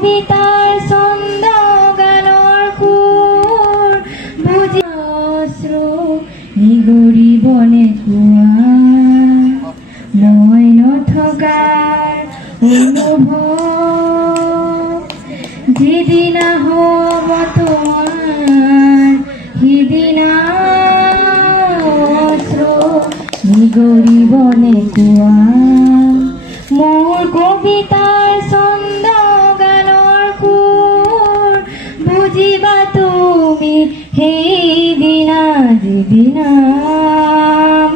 কবিতাৰ ছন্দ গানৰ সুৰ বুজি অশ্ৰু নিগৰিবনে কোৱা মই নথকাৰ অনুভৱ যিদিনা হ'ব তোমাৰ সিদিনা অশ্ৰু নিগৰিবনে কোৱা মোৰ কবিতাৰ ছন্দ গানৰ সুৰ বুজিবা তুমি সেইদিনা যিদিনা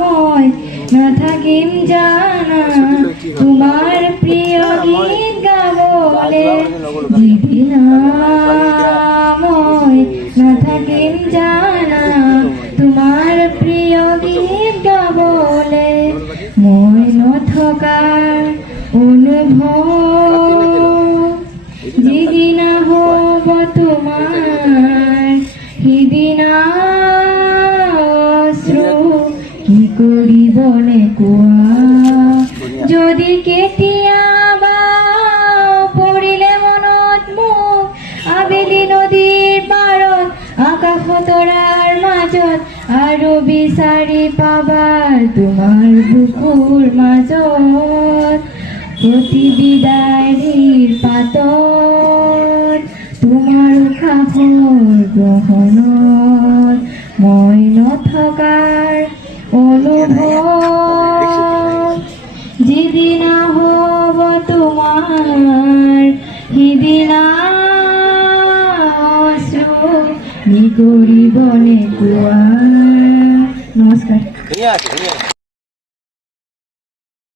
মই নাথাকিম জানা তোমাৰ প্ৰিয় গীত গাবলে যিদিনা মই নাথাকিম জানা তোমাৰ প্ৰিয় গীত গাবলে মই নথকাৰ অনুভৱ যিদিনা হ'ব তোমাৰ সিদিনা অশ্ৰু কি কৰিবনে কোৱা যদি কেতিয়াবা পৰিলে মনত মোক আবেলি নদীৰ পাৰত আকাশ তৰাৰ মাজত আৰু বিচাৰি পাবা তোমাৰ বুকুৰ মাজত প্ৰতি বিদায়ৰ পাতত তোমাৰ উশাহৰ গ্ৰহণত মই নথকাৰ অনুভৱ যিদিনা হ'ব তোমাৰ সিদিনা অশ্ৰু নিগৰিবনে কোৱা। নমস্কাৰ।